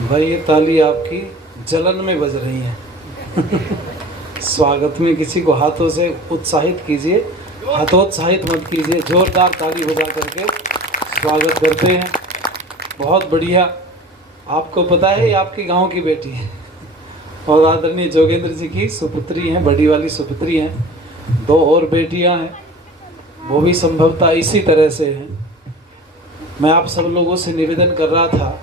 भाई ये ताली आपकी जलन में बज रही है। स्वागत में किसी को हाथों से उत्साहित कीजिए, हतोत्साहित मत कीजिए। जोरदार ताली बजा करके स्वागत करते हैं। बहुत बढ़िया। आपको पता है ये आपके गांव की बेटी है और आदरणीय जोगेंद्र जी की सुपुत्री हैं, बड़ी वाली सुपुत्री हैं। 2 और बेटियां हैं, वो भी संभवतः इसी तरह से हैं। मैं आप सब लोगों से निवेदन कर रहा था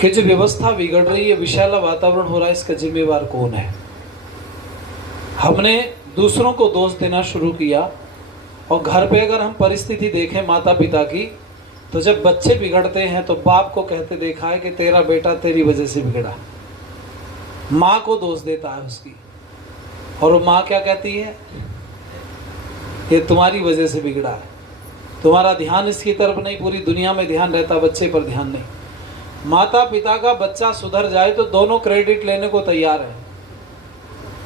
कि जो व्यवस्था बिगड़ रही है, विषैला वातावरण हो रहा है, इसका जिम्मेवार कौन है? हमने दूसरों को दोष देना शुरू किया और घर पे अगर हम परिस्थिति देखें माता पिता की, तो जब बच्चे बिगड़ते हैं तो बाप को कहते देखा है कि तेरा बेटा तेरी वजह से बिगड़ा। माँ को दोष देता है उसकी, और वो माँ क्या कहती है? ये तुम्हारी वजह से बिगड़ा है, तुम्हारा ध्यान इसकी तरफ नहीं, पूरी दुनिया में ध्यान रहता, बच्चे पर ध्यान नहीं। माता पिता का बच्चा सुधर जाए तो दोनों क्रेडिट लेने को तैयार है,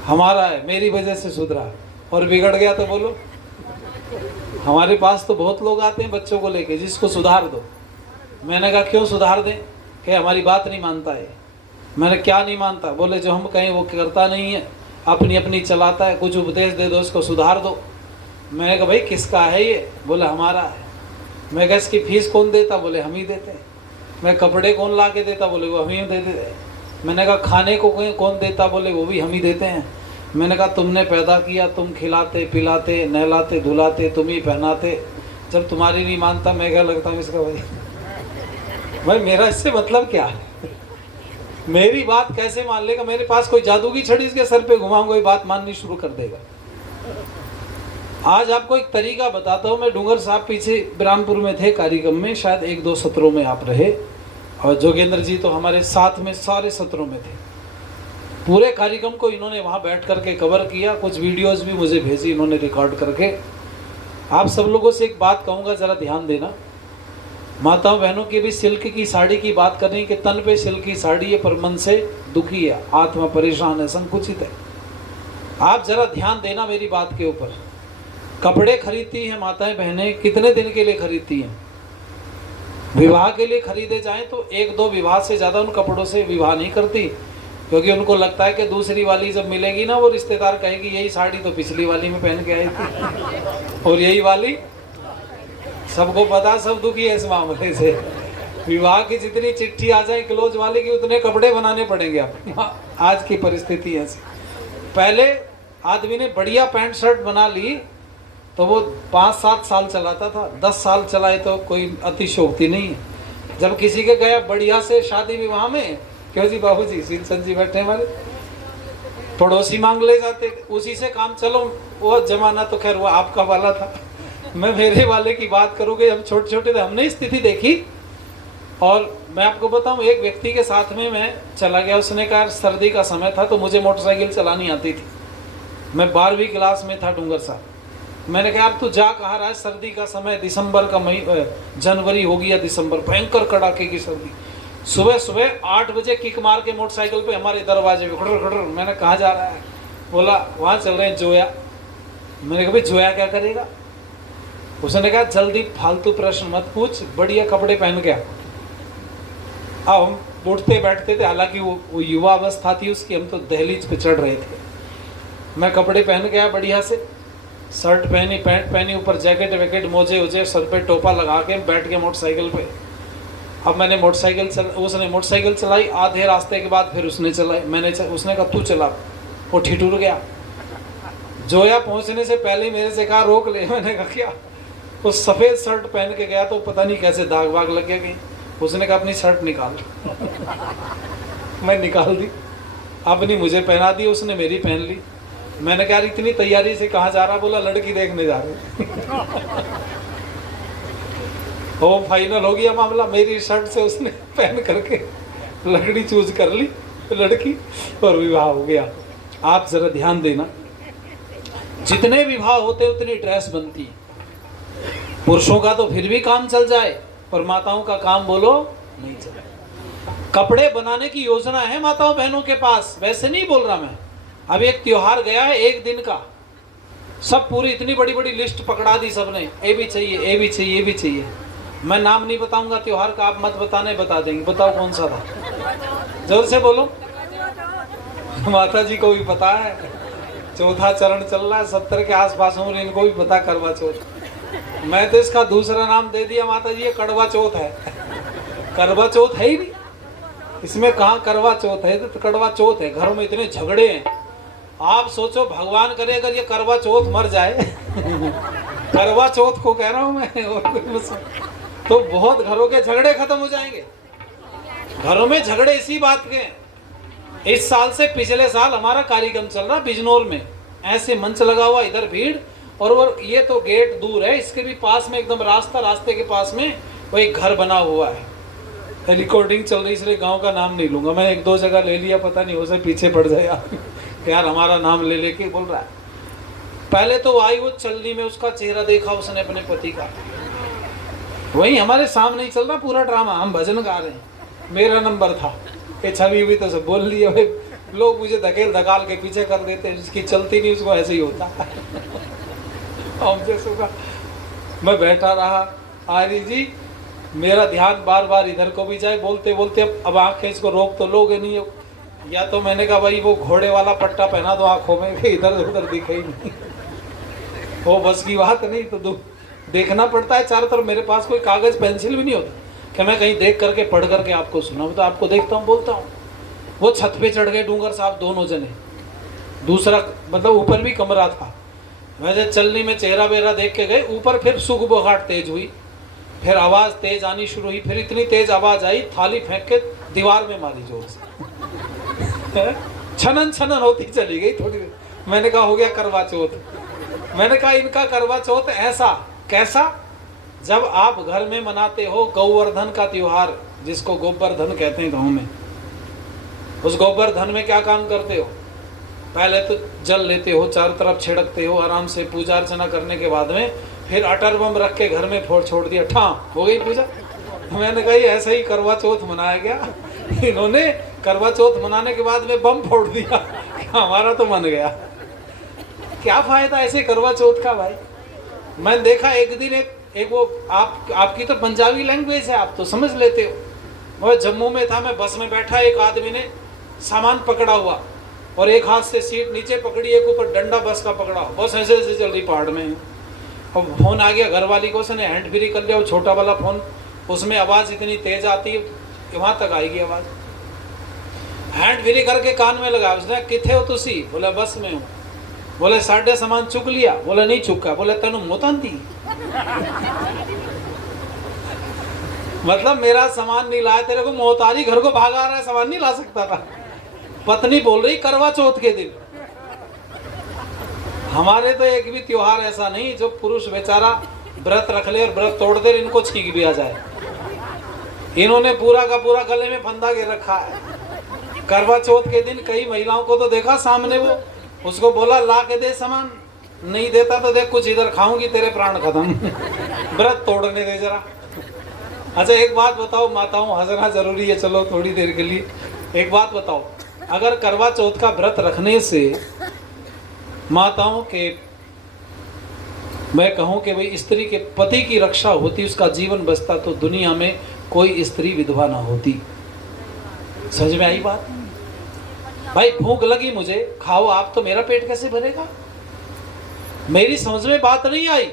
हमारा है, मेरी वजह से सुधरा। और बिगड़ गया तो बोलो। हमारे पास तो बहुत लोग आते हैं बच्चों को लेके, जिसको सुधार दो। मैंने कहा क्यों सुधार दें? कि हमारी बात नहीं मानता है। मैंने क्या नहीं मानता? बोले जो हम कहें वो करता नहीं है, अपनी अपनी चलाता है, कुछ उपदेश दे दो, इसको सुधार दो। मैंने कहा भाई किसका है ये? बोले हमारा है। मैं कहा इसकी फीस कौन देता? बोले हम ही देते हैं। मैं कपड़े कौन ला के देता? बोले वो हम ही देते हैं। मैंने कहा खाने को कौन देता? बोले वो भी हम ही देते हैं। मैंने कहा तुमने पैदा किया, तुम खिलाते पिलाते नहलाते धुलाते, तुम ही पहनाते। जब तुम्हारी नहीं मानता, मैं क्या लगता हूँ इसका? भाई मेरा इससे मतलब क्या है? मेरी बात कैसे मान लेगा? मेरे पास कोई जादू की छड़ी इसके सर पे घुमाऊंगा, ये बात माननी शुरू कर देगा। आज आपको एक तरीका बताता हूँ। मैं डूंगर साहब पीछे ब्राह्मपुर में थे कार्यक्रम में, शायद 1-2 सत्रों में आप रहे, और जोगेंद्र जी तो हमारे साथ में सारे सत्रों में थे। पूरे कार्यक्रम को इन्होंने वहाँ बैठ करके कवर किया। कुछ वीडियोस भी मुझे भेजी इन्होंने रिकॉर्ड करके। आप सब लोगों से एक बात कहूँगा, ज़रा ध्यान देना। माताओं बहनों की भी सिल्क की साड़ी की बात कर रही है कि तन पे सिल्क की साड़ी है पर मन से दुखी है, आत्मा परेशान है, संकुचित है। आप ज़रा ध्यान देना मेरी बात के ऊपर। कपड़े खरीदती हैं माताएं बहनें, कितने दिन के लिए खरीदती हैं? विवाह के लिए खरीदे जाएं तो 1-2 विवाह से ज़्यादा उन कपड़ों से विवाह नहीं करती, क्योंकि उनको लगता है कि दूसरी वाली जब मिलेगी ना, वो रिश्तेदार कहेगी यही साड़ी तो पिछली वाली में पहन के आई थी, और यही वाली। सबको पता, सब दुखी है इस मामले से। विवाह की जितनी चिट्ठी आ जाए क्लोज वाले की, उतने कपड़े बनाने पड़ेंगे आप। आज की परिस्थिति ऐसी। पहले आदमी ने बढ़िया पैंट शर्ट बना ली तो वो 5-7 साल चलाता था, 10 साल चलाए तो कोई अतिशयोक्ति नहीं है। जब किसी के गया बढ़िया से शादी विवाह में, क्यों जी बाबूजी सिंचन जी बैठे हमारे, पड़ोसी मांग ले जाते, उसी से काम चलो। वो जमाना तो खैर वो आपका वाला था, मैं मेरे वाले की बात करूँगी। हम छोटे छोटे थे, हमने स्थिति देखी। और मैं आपको बताऊँ, एक व्यक्ति के साथ में मैं चला गया। उसने कहा सर्दी का समय था तो मुझे मोटरसाइकिल चलानी आती थी। मैं 12वीं क्लास में था डूंगर साहब। मैंने कहा यार तू जा कहाँ रहा है? सर्दी का समय, दिसंबर का जनवरी होगी या दिसंबर, भयंकर कड़ाके की सर्दी। सुबह सुबह 8 बजे किक मार के मोटरसाइकिल पे हमारे दरवाजे पे खड़र खड़र। मैंने कहाँ जा रहा है? बोला वहाँ चल रहे हैं जोया। मैंने कहा भाई जोया क्या करेगा? उसने कहा जल्दी फालतू प्रश्न मत पूछ, बढ़िया कपड़े पहन के। अब हम उठते बैठते थे, हालांकि वो युवा अवस्था थी उसकी, हम तो दहलीज पे चढ़ रहे थे। मैं कपड़े पहन के आया बढ़िया से, शर्ट पहनी, पैंट पहनी, ऊपर जैकेट वैकेट, मोजे वोजे, सर पे टोपा लगा के बैठ के मोटरसाइकिल पे। अब मैंने उसने मोटरसाइकिल चलाई। आधे रास्ते के बाद फिर उसने चलाई, उसने कहा तू चला। वो ठिठुर गया। जोया पहुंचने से पहले मेरे से कहा रोक ले। मैंने कहा क्या? वो सफ़ेद शर्ट पहन के गया तो पता नहीं कैसे दाग वाग लग गए। उसने कहा अपनी शर्ट निकाल। मैं निकाल दी, अपनी मुझे पहना दी, उसने मेरी पहन ली। मैंने कहा इतनी तैयारी से कहाँ जा रहा? बोला लड़की देखने जा रहे। वो फाइनल हो गया मामला। मेरी शर्ट से उसने पहन करके लकड़ी चूज कर ली, लड़की, और विवाह हो गया। आप जरा ध्यान देना, जितने विवाह होते उतनी ड्रेस बनती है। पुरुषों का तो फिर भी काम चल जाए, पर माताओं का काम बोलो नहीं चले। कपड़े बनाने की योजना है माताओं बहनों के पास, वैसे नहीं बोल रहा मैं। अब एक त्योहार गया है 1 दिन का, सब पूरी इतनी बड़ी बड़ी लिस्ट पकड़ा दी सबने, ये भी चाहिए, ये भी चाहिए, ये भी चाहिए। मैं नाम नहीं बताऊंगा त्योहार का, आप मत बताने, बता देंगे। बताओ कौन सा था, जोर से बोलो। माता जी को भी पता है, चौथा चरण चल रहा है, 70 के आसपास उम्र, इनको भी पता करवा चौथ। मैं तो इसका दूसरा नाम दे दिया माता जी, ये कड़वा चौथ है। करवा चौथ है ही नहीं, इसमें कहाँ करवा चौथ है, तो कड़वा चौथ है। घरों में इतने झगड़े हैं, आप सोचो भगवान करे अगर ये करवा चौथ मर जाए। करवा चौथ को कह रहा हूं मैं, और तो बहुत घरों के झगड़े खत्म हो जाएंगे। घरों में झगड़े इसी बात के हैं। इस साल से पिछले साल हमारा कार्यक्रम चल रहा बिजनौर में, ऐसे मंच लगा हुआ, इधर भीड़, और वो ये तो गेट दूर है, इसके भी पास में एकदम रास्ता, रास्ते के पास में वो एक घर बना हुआ है। रिकॉर्डिंग चल रही इसलिए गांव का नाम नहीं लूंगा मैं, 1-2 जगह ले लिया, पता नहीं उसे पीछे पड़ जाए यार हमारा नाम ले लेके बोल रहा है। पहले तो आई वो चलनी में, उसका चेहरा देखा उसने अपने पति का, वही हमारे सामने ही चल रहा पूरा ड्रामा, हम भजन गा रहे हैं, मेरा नंबर था, ये छवि हुई तो सब बोल लिया। भाई लोग मुझे धकेल धकाल के पीछे कर देते हैं, जिसकी चलती नहीं उसको ऐसे ही होता। हम जैसे का मैं बैठा रहा, आरी जी मेरा ध्यान बार बार इधर को भी जाए, बोलते बोलते अब आंखें इसको रोक तो लोगे नहीं, या तो मैंने कहा भाई वो घोड़े वाला पट्टा पहना दो आंखों में, इधर उधर दिखे ही नहीं। वो बस की बात नहीं, तो देखना पड़ता है चारों तरफ। मेरे पास कोई कागज पेंसिल भी नहीं होता कि मैं कहीं देख करके पढ़ करके आपको सुनाऊं, तो आपको देखता हूँ बोलता हूँ। वो छत पे चढ़ गए डूंगर साहब दोनों जने, दूसरा मतलब ऊपर भी कमरा था, वैसे चलनी में चेहरा वेहरा देख के गए ऊपर। फिर सुगबुगाहट तेज हुई, फिर आवाज तेज आनी शुरू हुई, फिर इतनी तेज आवाज आई थाली फेंक के दीवार में मारी जोर से। छनन छनन होती चली गई थोड़ी देर। मैंने कहा हो गया करवा चौथ। मैंने कहा इनका करवा चौथ ऐसा कैसा, जब आप घर में मनाते हो गौवर्धन का त्योहार, जिसको गोवर्धन कहते हैं गांव में, उस गोवर्धन में क्या काम करते हो, पहले तो जल लेते हो, चारों तरफ छिड़कते हो, आराम से पूजा अर्चना करने के बाद में फिर अटर बम रख के घर में फोड़ छोड़ दिया, ठा हो गई पूजा। मैंने कहा ऐसे ही करवा चौथ मनाया गया, इन्होंने करवा चौथ मनाने के बाद में बम फोड़ दिया, हमारा तो मन गया। क्या फायदा ऐसे करवा चौथ का भाई। मैं देखा एक दिन एक वो आपकी तो पंजाबी लैंग्वेज है, आप तो समझ लेते हो। वो जम्मू में था, मैं बस में बैठा, एक आदमी ने सामान पकड़ा हुआ और एक हाथ से सीट नीचे पकड़ी, एक ऊपर डंडा बस का पकड़ा, बस ऐसे ऐसे चल रही पहाड़ में। और फोन आ गया घर वाली को, उसने हैंड फ्री कर लिया, वो छोटा वाला फोन, उसमें आवाज़ इतनी तेज आती है कि वहाँ तक आएगी आवाज़। हैंड फ्री करके कान में लगा, उसने किथे हो तुसी, बोला बस में हूँ। बोले साढ़े सामान चुक लिया, बोला नहीं चुका, बोले तेन मोतन थी। मतलब मेरा सामान नहीं लाया, तेरे को मोहतारी घर को भागा रहा है, सामान नहीं ला सकता था। पत्नी बोल रही करवा चौथ के दिन। हमारे तो एक भी त्योहार ऐसा नहीं जो पुरुष बेचारा व्रत रख ले और व्रत तोड़ दे, इनको छींक भी आ जाए। इन्होंने पूरा का पूरा गले में फंदा के रखा है। करवा चौथ के दिन कई महिलाओं को तो देखा सामने, वो उसको बोला ला के दे सामान, नहीं देता तो देख कुछ इधर खाऊंगी, तेरे प्राण खत्म। व्रत तोड़ने दे जरा। अच्छा एक बात बताओ माताओं, हंसना जरूरी है, चलो थोड़ी देर के लिए एक बात बताओ, अगर करवा चौथ का व्रत रखने से माताओं के, मैं कहूं कि भाई स्त्री के पति की रक्षा होती, उसका जीवन बचता, तो दुनिया में कोई स्त्री विधवा ना होती। समझ में आई बात। भाई भूख लगी मुझे, खाओ आप, तो मेरा पेट कैसे भरेगा। मेरी समझ में बात नहीं आई।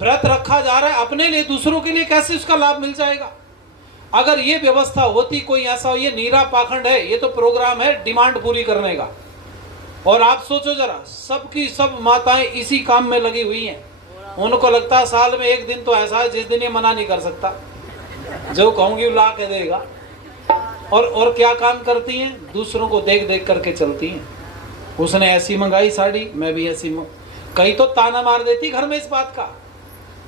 व्रत रखा जा रहा है अपने लिए, दूसरों के लिए कैसे उसका लाभ मिल जाएगा। अगर ये व्यवस्था होती, कोई ऐसा, ये नीरा पाखंड है, ये तो प्रोग्राम है डिमांड पूरी करने का। और आप सोचो जरा, सबकी सब माताएं इसी काम में लगी हुई हैं। उनको लगता है साल में एक दिन तो ऐसा है जिस दिन ये मना नहीं कर सकता, जो कहूंगी ला के देगा। और क्या काम करती हैं, दूसरों को देख देख करके चलती हैं। उसने ऐसी मंगाई साड़ी, मैं भी ऐसी कहीं तो ताना मार देती घर में इस बात का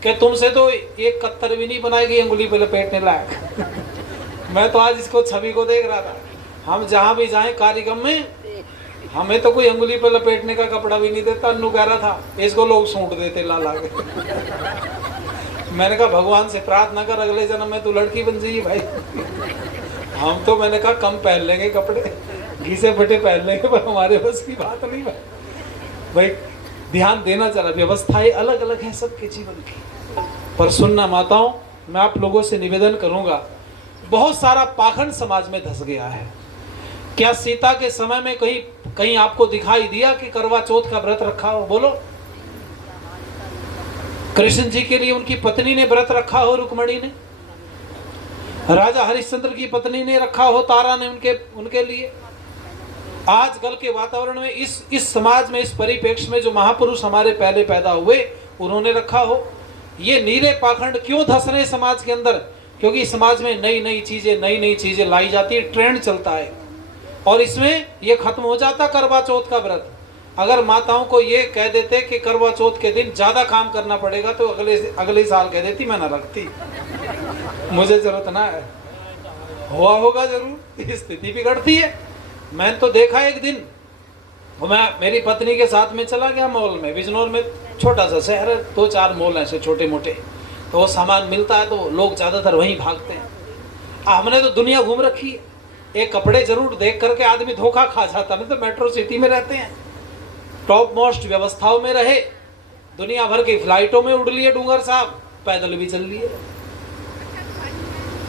कि तुमसे तो एक कत्तर भी नहीं बनाएगी अंगुली पे लपेटने लायक। मैं तो आज इसको छवि को देख रहा था, हम जहाँ भी जाएं कार्यक्रम में, हमें तो कोई अंगुली पे लपेटने का कपड़ा भी नहीं देता। अन्नू कह रहा था इसको लोग सूंट देते ला ला के। मैंने कहा भगवान से प्रार्थना कर अगले जन्म में तू लड़की बन जाइए भाई। हम तो मैंने कहा कम पहन लेंगे कपड़े, घिसे फटे पहन लेंगे, पर हमारे बस की बात नहीं भाई। ध्यान देना जरा, व्यवस्थाएं अलग अलग है सबके जीवन की, पर सुनना माताओं, मैं आप लोगों से निवेदन करूंगा, बहुत सारा पाखंड समाज में धस गया है। क्या सीता के समय में कहीं कहीं आपको दिखाई दिया कि करवा चौथ का व्रत रखा हो? बोलो। कृष्ण जी के लिए उनकी पत्नी ने व्रत रखा हो, रुक्मणी ने? राजा हरिश्चंद्र की पत्नी ने रखा हो, तारा ने उनके लिए? आजकल के वातावरण में इस समाज में, इस परिप्रेक्ष्य में जो महापुरुष हमारे पहले पैदा हुए उन्होंने रखा हो? ये नीरे पाखंड क्यों धस रहे समाज के अंदर? क्योंकि समाज में नई नई चीजें लाई जाती है, ट्रेंड चलता है, और इसमें ये खत्म हो जाता करवा चौथ का व्रत। अगर माताओं को ये कह देते कि करवा चौथ के दिन ज्यादा काम करना पड़ेगा तो अगले साल कह देती मैं ना रखती, मुझे जरूरत ना है। हुआ होगा जरूर, स्थिति बिगड़ती है। मैंने तो देखा एक दिन, मैं मेरी पत्नी के साथ में चला गया मॉल में, बिजनौर में छोटा सा शहर है, 2-4 मॉल ऐसे छोटे मोटे, तो वो सामान मिलता है तो लोग ज्यादातर वहीं भागते हैं। हमने तो दुनिया घूम रखी है, एक कपड़े जरूर देख करके आदमी धोखा खा जाता। हम तो मेट्रो सिटी में रहते हैं, टॉप मोस्ट व्यवस्थाओं में रहे, दुनिया भर की फ्लाइटों में उड़ लिए डूंगर साहब, पैदल भी चल लिए,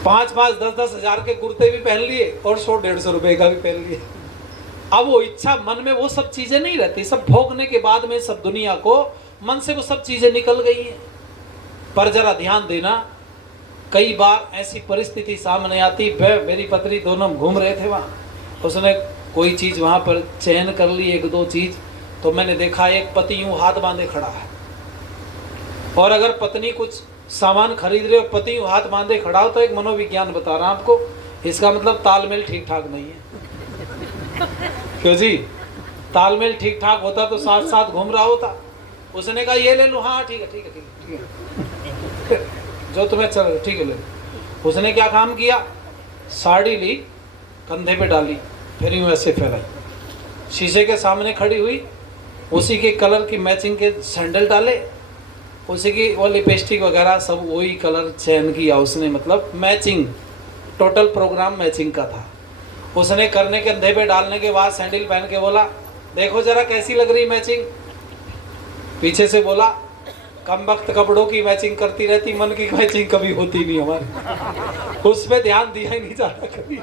5-5, 10-10 हजार के कुर्ते भी पहन लिए और 100-150 रुपए का भी पहन लिए। अब वो इच्छा मन में वो सब चीजें नहीं रहती, सब भोगने के बाद में सब दुनिया को मन से वो सब चीजें निकल गई हैं। पर जरा ध्यान देना, कई बार ऐसी परिस्थिति सामने आती, मेरी पत्नी दोनों घूम रहे थे वहाँ, उसने कोई चीज वहाँ पर चयन कर ली, 1-2 चीज, तो मैंने देखा एक पति यूं हाथ बांधे खड़ा है, और अगर पत्नी कुछ सामान खरीद रहे हो, पति यूं हाथ बांधे खड़ा हो, तो एक मनोविज्ञान बता रहा हूं आपको, इसका मतलब तालमेल ठीक ठाक नहीं है। क्यों जी? तालमेल ठीक ठाक होता तो साथ साथ घूम रहा होता। उसने कहा ये ले लो, हाँ ठीक है जो तुम्हें अच्छा लगे ठीक है ले लो। उसने क्या काम किया, साड़ी ली, कंधे पे डाली, फिर यूं ऐसे फैलाई, शीशे के सामने खड़ी हुई, उसी के कलर की मैचिंग के सैंडल डाले, उसी की वो लिपस्टिक वगैरह सब वही कलर चयन किया उसने, मतलब मैचिंग, टोटल प्रोग्राम मैचिंग का था। उसने करने के कंधे पे डालने के बाद सैंडल पहन के बोला देखो जरा कैसी लग रही मैचिंग। पीछे से बोला कम वक्त कपड़ों की मैचिंग करती रहती, मन की मैचिंग कभी होती नहीं हमारी। उस पर ध्यान दिया ही नहीं जाता कभी।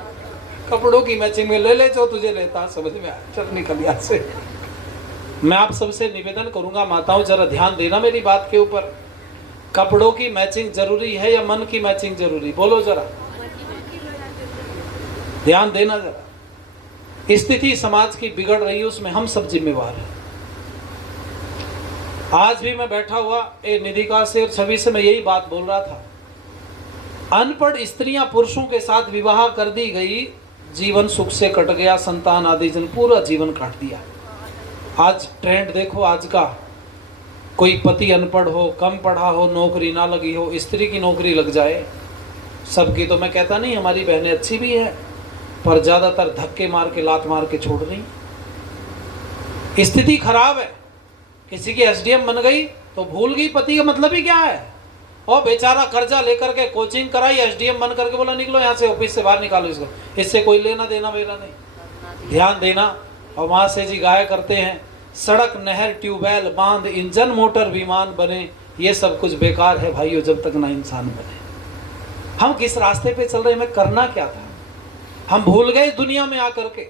कपड़ों की मैचिंग में ले ले जो तुझे लेता, समझ में आया, चल निकल यहाँ से। मैं आप सबसे निवेदन करूंगा, माताओं जरा ध्यान देना मेरी बात के ऊपर। कपड़ों की मैचिंग जरूरी है या मन की मैचिंग जरूरी? बोलो जरा, ध्यान देना जरा। स्थिति समाज की बिगड़ रही है, उसमें हम सब जिम्मेवार हैं। आज भी मैं बैठा हुआ निधिका से और छवि से मैं यही बात बोल रहा था। अनपढ़ स्त्रियां पुरुषों के साथ विवाह कर दी गई, जीवन सुख से कट गया, संतान आदि जन पूरा जीवन काट दिया। आज ट्रेंड देखो आज का, कोई पति अनपढ़ हो, कम पढ़ा हो, नौकरी ना लगी हो, स्त्री की नौकरी लग जाए। सबकी तो मैं कहता नहीं, हमारी बहनें अच्छी भी हैं, पर ज्यादातर धक्के मार के, लात मार के छोड़ रही। स्थिति खराब है। किसी की एसडीएम बन गई तो भूल गई पति का मतलब ही क्या है, और बेचारा कर्जा लेकर के कोचिंग कराई, एसडीएम बन करके बोला निकलो यहाँ से, ऑफिस से बाहर निकालो इसको, इससे कोई लेना देना मेरा नहीं। ध्यान देना। और वहां से जी गाया करते हैं, सड़क नहर ट्यूबवेल बांध इंजन मोटर विमान बने, ये सब कुछ बेकार है भाइयों जब तक ना इंसान बने। हम किस रास्ते पे चल रहे हैं, हमें करना क्या था? हम भूल गए दुनिया में आकर के।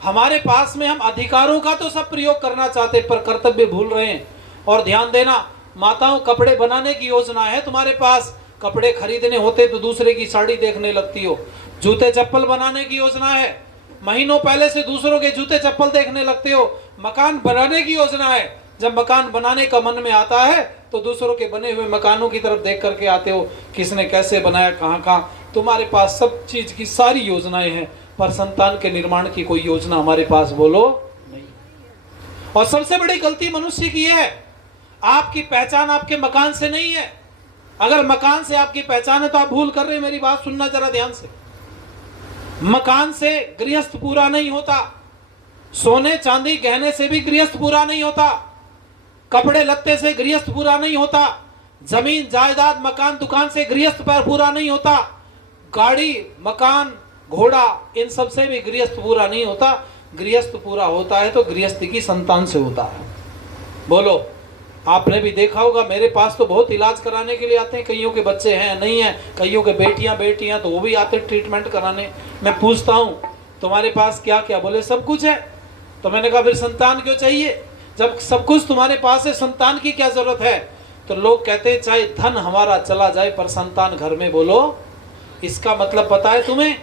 हमारे पास में हम अधिकारों का तो सब प्रयोग करना चाहते, पर कर्तव्य भूल रहे हैं। और ध्यान देना माताओं, कपड़े बनाने की योजना है तुम्हारे पास, कपड़े खरीदने होते तो दूसरे की साड़ी देखने लगती हो। जूते चप्पल बनाने की योजना है, महीनों पहले से दूसरों के जूते चप्पल देखने लगते हो। मकान बनाने की योजना है, जब मकान बनाने का मन में आता है तो दूसरों के बने हुए मकानों की तरफ देख करके आते हो, किसने कैसे बनाया, कहाँ कहाँ। तुम्हारे पास सब चीज की सारी योजनाएं हैं, पर संतान के निर्माण की कोई योजना हमारे पास बोलो नहीं। और सबसे बड़ी गलती मनुष्य की है, आपकी पहचान आपके मकान से नहीं है। अगर मकान से आपकी पहचान है तो आप भूल कर रहे हैं। मेरी बात सुनना जरा ध्यान से। मकान से गृहस्थ पूरा नहीं होता, सोने चांदी गहने से भी गृहस्थ पूरा नहीं होता, कपड़े लत्ते से गृहस्थ पूरा नहीं होता, जमीन जायदाद मकान दुकान से गृहस्थ पर पूरा नहीं होता, गाड़ी मकान घोड़ा इन सब से भी गृहस्थ पूरा नहीं होता। गृहस्थ पूरा होता है तो गृहस्थ की संतान से होता है। बोलो, आपने भी देखा होगा, मेरे पास तो बहुत इलाज कराने के लिए आते हैं, कईयों के बच्चे हैं नहीं हैं, कईयों के बेटियां तो वो भी आते ट्रीटमेंट कराने। मैं पूछता हूँ तुम्हारे पास क्या क्या, बोले सब कुछ है। तो मैंने कहा फिर संतान क्यों चाहिए, जब सब कुछ तुम्हारे पास है, संतान की क्या जरूरत है। तो लोग कहते हैं चाहे धन हमारा चला जाए पर संतान घर में। बोलो इसका मतलब पता है तुम्हें,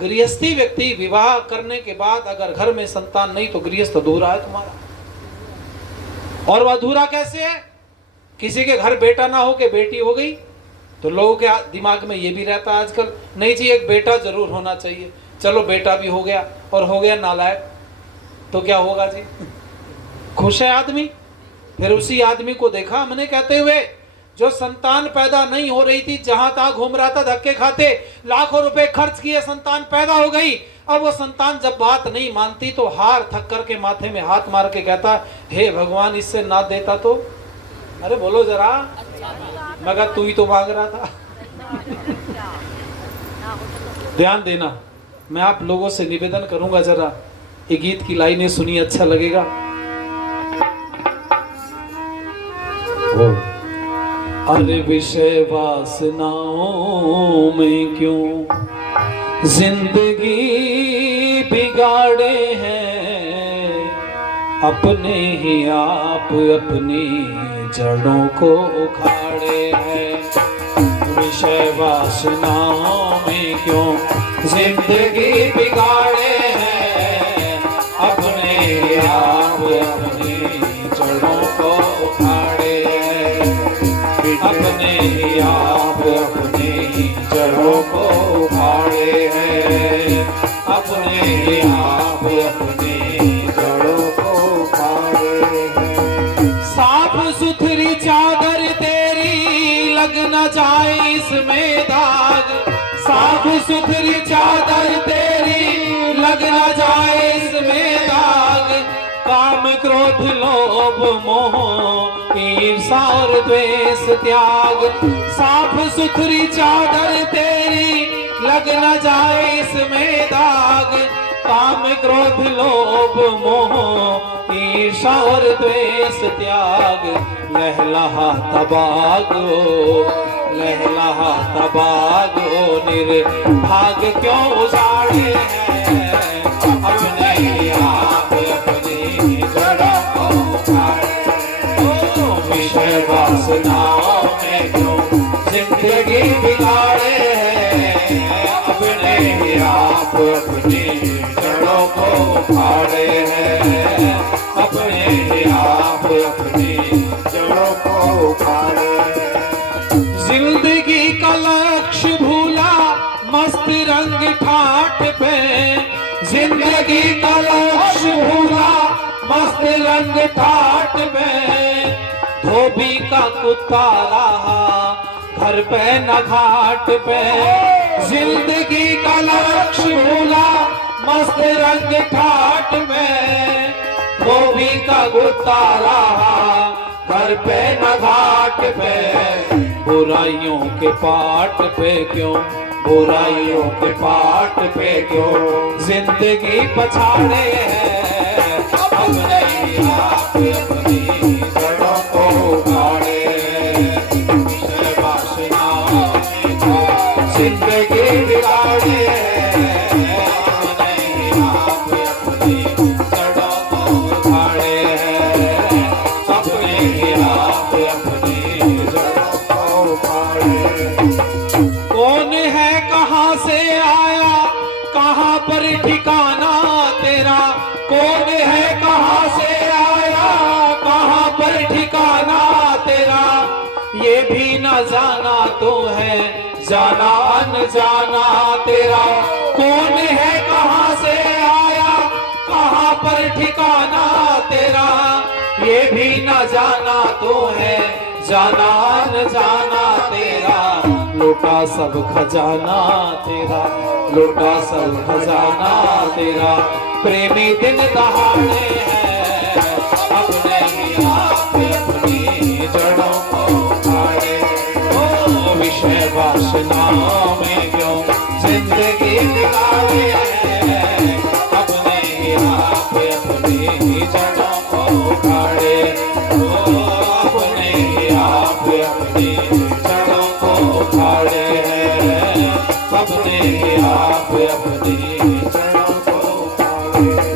गृहस्थी व्यक्ति विवाह करने के बाद अगर घर में संतान नहीं तो गृहस्थ अधूरा है तुम्हारा। और वह अधूरा कैसे है, किसी के घर बेटा ना हो के बेटी हो गई, तो लोगों के दिमाग में ये भी रहता है आजकल, नहीं जी एक बेटा जरूर होना चाहिए। चलो बेटा भी हो गया और हो गया नालायक, तो क्या होगा जी, खुश है आदमी। फिर उसी आदमी को देखा हमने कहते हुए, जो संतान पैदा नहीं हो रही थी, जहां तक घूम रहा था धक्के खाते, लाखों रुपए खर्च किए, संतान पैदा हो गई। अब वो संतान जब बात नहीं मानती तो हार थक करके माथे में हाथ मार के कहता, हे भगवान इससे ना देता तो। अरे बोलो जरा, मगर तू ही तो मांग रहा था। ध्यान देना, मैं आप लोगों से निवेदन करूंगा, जरा ये गीत की लाइनें सुनिए, अच्छा लगेगा। अरे विषय वासनाओं में क्यों जिंदगी बिगाड़े हैं, अपने ही आप अपनी जड़ों को उखाड़े हैं। विषय वासनाओं में क्यों जिंदगी बिगाड़े हैं, अपने ही आप अपनी जड़ों को उखाड़े हैं, अपने ही आप अपनी जड़ों को उखाड़े हैं, अपने ही आप अपनी जड़ों को उखाड़े हैं। साफ सुथरी चादर तेरी लग न जाए इसमें दाग, साफ सुथरी चादर तेरी लग न जाए इसमें दाग। काम क्रोध लोभ मोह ईर्षा और द्वेष त्याग, साफ सुथरी चादर तेरी लग न जाए इसमें दाग। काम क्रोध लोभ मोह ईर्षा और द्वेष त्याग। लहलहा तबागो लहलहा तबागो निर्भाग क्यों उजाड़े हैं, अपने ही आप अपनी जड़ों को उखाड़े। ओ विषय वासनाओं में क्यों जिंदगी बिगाड़े हैं, अपने ही आप अपनी जड़ों को उखाड़े हैं, अपने ही आप अपनी जड़ों को उखाड़े हैं। जिंदगी का लक्ष्य भूला मस्त रंग ठाठ पे, जिंदगी का लक्ष्य भूला मस्त रंग ठाठ पे। धोबी का कुत्ता रहा घर पे न घाट पे, जिंदगी का लक्ष्य भूला मस्त रंग ठाठ में। धोबी का कुत्ता रहा घर पे न घाट पे। बुराइयों के पाट पे क्यों, बुराइयों के पाट पे क्यों जिंदगी पछाड़े हैं, अपने ही आप अपनी जड़ों को उखाड़े। विषय वासनाओं में क्यों जिंदगी बिगाड़े हैं, अपने ही आप अपनी जड़ों को उखाड़े हैं, अपने ही आप अपनी जड़ों को उखाड़े। कौन है कहाँ से आया, कहाँ पर ठिकाना तेरा। कौन है कहाँ से आया, कहाँ पर ठिकाना तेरा। ये भी न जाना तो है जाना अनजाना तेरा। कौन है कहाँ से आया, कहाँ पर ठिकाना तेरा। ये भी न जाना तो है जाना अनजाना तेरा। लूटा सब खजाना तेरा, लूटा सब खजाना तेरा। प्रेमी दिन दहाड़े हैं, अपने ही आप अपनी जड़ों को उखाड़े। ओ विषय वासनाओं में क्यों जिंदगी बिगाड़े हैं, अपने ही आप अपनी जड़ों को उखाड़े। ओ चरणों को पावे